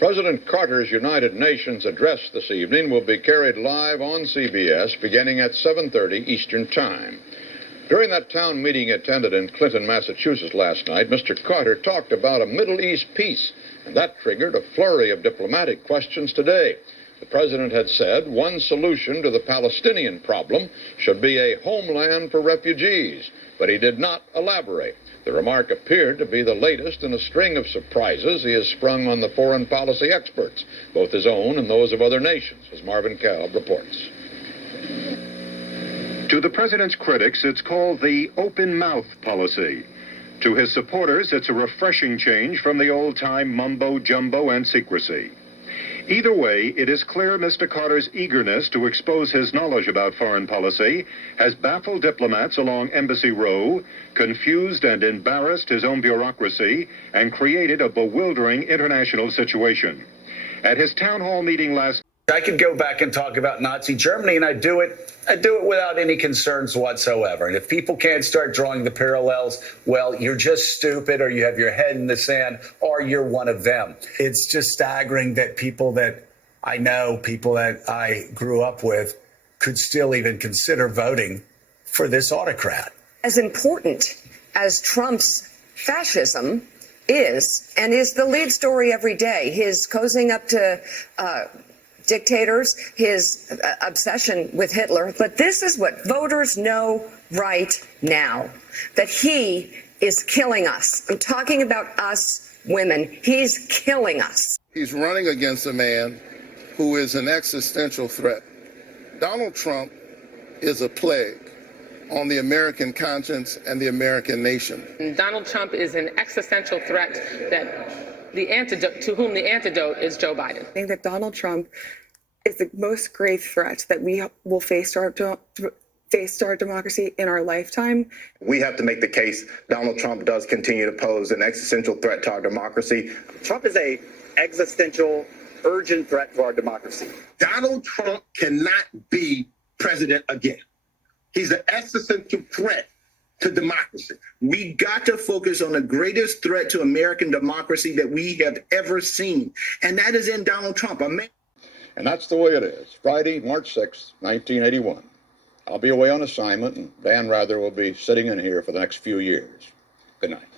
President Carter's United Nations address this evening will be carried live on CBS beginning at 7:30 Eastern Time. During that town meeting he attended in Clinton, Massachusetts last night, Mr. Carter talked about a Middle East peace, and that triggered a flurry of diplomatic questions today. The president had said one solution to the Palestinian problem should be a homeland for refugees, but he did not elaborate. The remark appeared to be the latest in a string of surprises he has sprung on the foreign policy experts, both his own and those of other nations, as Marvin Kalb reports. To the president's critics, it's called the open mouth policy. To his supporters, it's a refreshing change from the old-time mumbo-jumbo and secrecy. Either way, it is clear Mr. Carter's eagerness to expose his knowledge about foreign policy has baffled diplomats along Embassy Row, confused and embarrassed his own bureaucracy, and created a bewildering international situation. At his town hall meeting last I could go back and talk about Nazi Germany, and I do it without any concerns whatsoever. And if people can't start drawing the parallels, well, you're just stupid, or you have your head in the sand, or you're one of them. It's just staggering that people that I know, people that I grew up with, could still even consider voting for this autocrat. As important as Trump's fascism is, and is the lead story every day, his cozying up to dictators, his obsession with Hitler. But this is what voters know right now, that he is killing us. I'm talking about us women. He's killing us. He's running against a man who is an existential threat. Donald Trump is a plague on the American conscience and the American nation. Donald Trump is an existential threat to whom the antidote is Joe Biden. I think that Donald Trump is the most grave threat that we will face to our democracy in our lifetime. We have to make the case Donald Trump does continue to pose an existential threat to our democracy. Trump is an existential, urgent threat to our democracy. Donald Trump cannot be president again. He's an existential threat to democracy. We got to focus on the greatest threat to American democracy that we have ever seen, and that is in Donald Trump. And that's the way it is. Friday, March 6th, 1981. I'll be away on assignment, and Dan Rather will be sitting in here for the next few years. Good night.